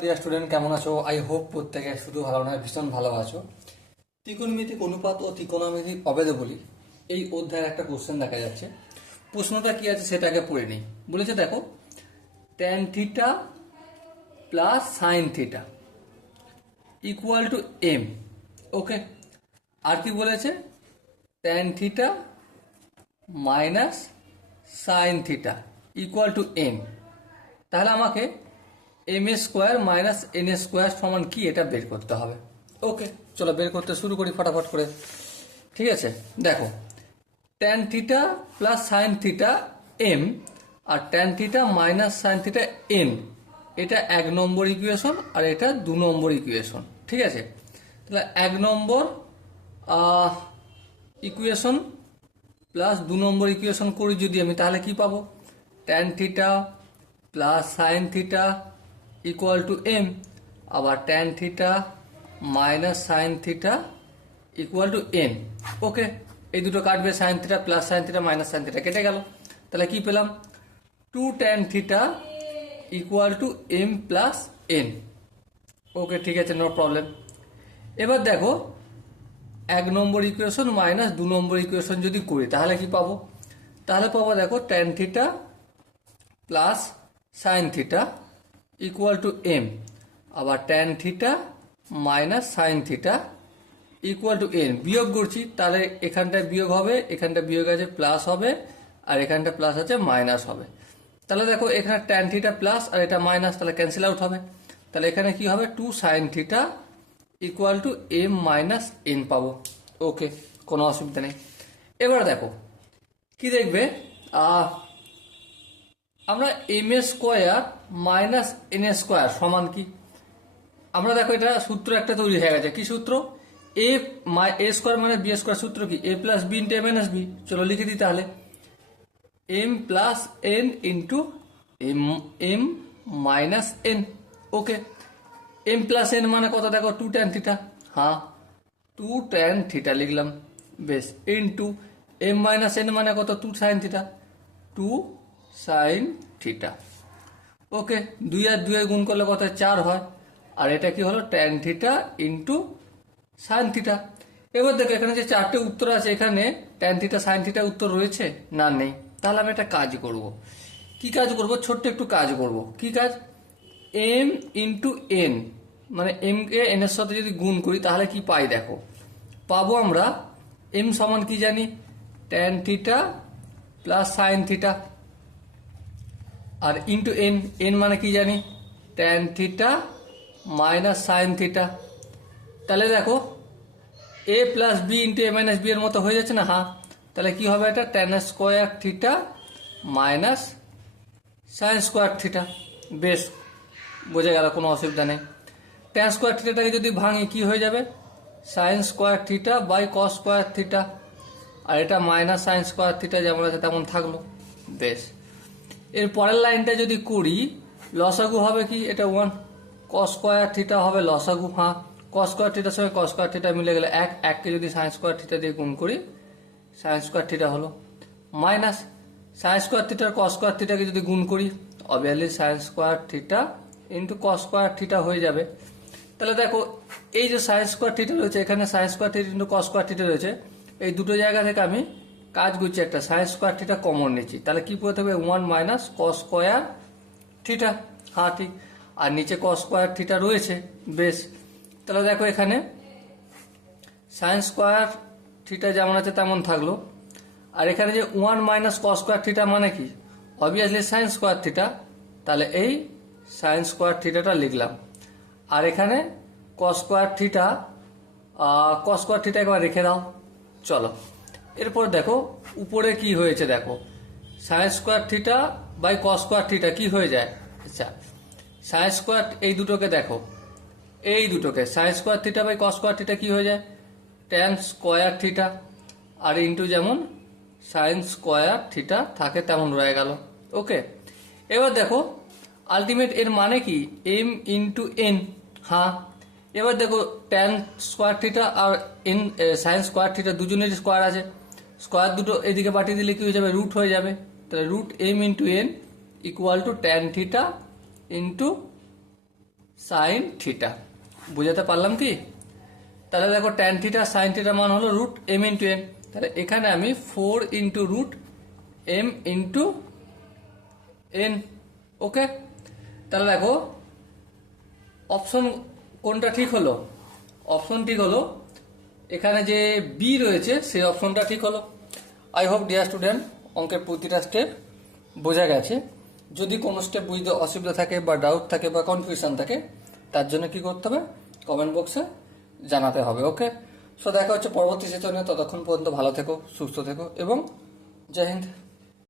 Dear student, কেমন আছো? I hope প্রত্যেকে শুধু ভালো নয়, ভীষণ ভালো আছো। ত্রিকোণমিতিক অনুপাত ও ত্রিকোণমিতিক অবেদবলি এই অধ্যায়ের একটা কোশ্চেন দেখা যাচ্ছে। প্রশ্নটা কি আছে সেটা আগে পড়ে নিই। বলেছে দেখো, tan theta plus sine theta equal to M. Okay, আর কি বলেছে? Tan theta minus sine theta equal to M. তাহলে আমাকে এম এ স্কোয়ার মাইনাস এন এ স্কোয়ার সমান কি এটা বের করতে হবে। ওকে, চলো বের করতে শুরু করি ফটাফট করে। ঠিক আছে, দেখো, tan theta plus sine theta M আর tan theta minus sine theta N, এটা 1 নম্বর ইকুয়েশন আর এটা 2 নম্বর ইকুয়েশন। ঠিক আছে, তাহলে 1 নম্বর ইকুয়েশন প্লাস 2 নম্বর ইকুয়েশন করি যদি আমি, তাহলে কি পাবো? Tan theta plus sine theta equal to M, আবার tan theta minus sine theta equal to N. Okay, এই দুটো কাটবে, sine theta plus sine theta minus sine theta কেটে গেল। তাহলে কি পেলাম? 2 tan theta equal to M plus N. Okay, ঠিক আছে, নো প্রবলেম। এবার দেখো, 1 নম্বর ইকুয়েশন মাইনাস 2 নম্বর ইকুয়েশন যদি করি তাহলে কি পাবো? তাহলে পাবো দেখো, tan theta plus sine theta equal to M, আবার tan theta minus sine theta equal to N. বিয়োগ করছি, তাহলে এখানটায় বিয়োগ হবে, এখানটা বিয়োগ আছে প্লাস হবে, আর এখানটা প্লাস আছে মাইনাস হবে। তাহলে দেখো, এখানে ট্যান থিটা প্লাস আর এটা মাইনাস, তাহলে ক্যান্সেল আউট হবে। তাহলে এখানে কি হবে? 2 sine theta equal to M minus N পাবো। ওকে, কোনো অসুবিধা নেই। এবার দেখো কি দেখবে, আমরা এম এ স্কোয়ার মাইনাস এন এ স্কোয়ার সমান কি? আমরা দেখো, এটা সূত্র একটা তৈরি হয়ে গেছে। কি সূত্র? এ স্কোয়ার মানে বি স্কোয়ার। সূত্র কি? A plus b into a minus b. চলো লিখে দিই তাহলে, m plus n into m minus n. Okay, m plus n মানে কত? দেখো, 2 ট্যান থিটা। হ্যাঁ, 2 ট্যান থিটা লিখলাম, বেশ, ইন্টু এম মাইনাস এন মানে কত? 2 সাইন থিটা, 2 সাইন থিটা। ওকে, 2 আর 2 গুণ করলে কত? 4 হয়। আর এটা কি হলো? Tan theta into sine theta. এবার দেখো, এখানে যে 4টে উত্তর আছে, এখানে ট্যান থিটা সাইন থিটা উত্তর রয়েছে না? নেই। তাহলে আমি একটা কাজ করব। কি কাজ করব? ছোট্ট একটু কাজ করব। কি কাজ? এম ইন্টু এন, মানে এম কে এন এর সাথে যদি গুণ করি তাহলে কি পাই? দেখো, পাবো আমরা এম সমান কি জানি? Tan theta plus sine theta, আর ইন্টু এন, এন মানে কি জানি? Tan theta minus sine theta. তাহলে দেখো, a plus b into a minus b এর মতো হয়ে যাচ্ছে না? হ্যাঁ, তাহলে কি হবে? এটা tan square theta minus sign square theta. বেশ, বোঝা গেল, কোনো অসুবিধা নেই। ট্যান স্কোয়ার থিটাটাকে যদি ভাঙি কি হয়ে যাবে? Sine square theta by cos square theta, আর এটা মাইনাস সাইন স্কোয়ার থিটা যেমন আছে তেমন থাকলো। বেশ, এর পরের লাইনটা যদি করি, লসাগু হবে কি? এটা 1 কস স্কোয়ার থিটা হবে লসাগু। হ্যাঁ, কস স্কোয়ার থিটার সঙ্গে কস স্কোয়ার থিটা মিলে গেলে 1, 1কে যদি সাইন স্কোয়ার থিটা দিয়ে গুণ করি, সাইন স্কোয়ার থিটা হলো, মাইনাস সাইন স্কোয়ার থিটার কস স্কোয়ার থিটাকে যদি গুণ করি, obviously sign square theta into cos square theta হয়ে যাবে। তাহলে দেখো, এই যে সাইন স্কোয়ার থিটা রয়েছে, এখানে sign square theta into cos square theta রয়েছে, এই দুটো জায়গা থেকে আমি কাজ করছি, একটা সাইন স্কোয়ার থিটা কমন নিচ্ছি। তাহলে কি পড়তে হবে? 1 মাইনাস কস স্কোয়ার থিটা। হ্যাঁ, ঠিক। আর নিচে কস স্কোয়ার থিটা রয়েছে। বেশ, তাহলে দেখো, এখানে সাইন স্কোয়ার থিটা যেমন আছে তেমন থাকলো, আর এখানে যে 1 মাইনাস কস স্কোয়ার থিটা মানে কি? Obviously sign square theta. তাহলে এই সাইন স্কোয়ার থিটাটা লিখলাম, আর এখানে কস স্কোয়ার থিটা, কস স্কোয়ার থিটা একবার রেখে দাও। চলো, এরপর দেখো উপরে কি হয়েছে। দেখো, sine square theta by cos square theta কি হয়ে যায়? আচ্ছা, সাইন স্কোয়ার, এই দুটোকে দেখো, এই দুটোকে sine square theta by cos square theta কি হয়ে যায়? ট্যান স্কোয়ার থিটা, আর ইন্টু যেমন সাইন স্কোয়ার থিটা থাকে তেমন রয়ে গেল। ওকে, এবার দেখো আলটিমেট এর মানে কি? M into N. হ্যাঁ, এবার দেখো, ট্যান স্কোয়ার থিটা আর এন সাইন স্কোয়ার থিটা দুজনেরই স্কোয়ার আছে, স্কোয়ার দুটো এদিকে পাঠিয়ে দিলে কি হয়ে যাবে? রুট হয়ে যাবে। তাহলে root M into N equal to tan theta into sine theta. বুঝাতে পারলাম কি? তাহলে দেখো ট্যান থিটা সাইন থিটার মান হলো রুট এম ইন্টু এন। তাহলে এখানে আমি 4 into root M into n. Okay, তাহলে দেখো অপশন কোনটা ঠিক হলো? অপশন ঠিক হলো এখানে যে বি রয়েছে সেই অপশনটা ঠিক হলো। আই হোপ ডিয়ার স্টুডেন্ট অঙ্কের প্রতিটা স্টেপ বোঝা গেছে। যদি কোনো স্টেপ বুঝতে অসুবিধা থাকে বা ডাউট থাকে বা কনফিউশন থাকে, তার জন্য কি করতে হবে? কমেন্ট বক্সে জানাতে হবে। ওকে, সো দেখা হচ্ছে পরবর্তী সেশনে। ততক্ষণ পর্যন্ত ভালো থেকো, সুস্থ থেকো এবং জয় হিন্দ।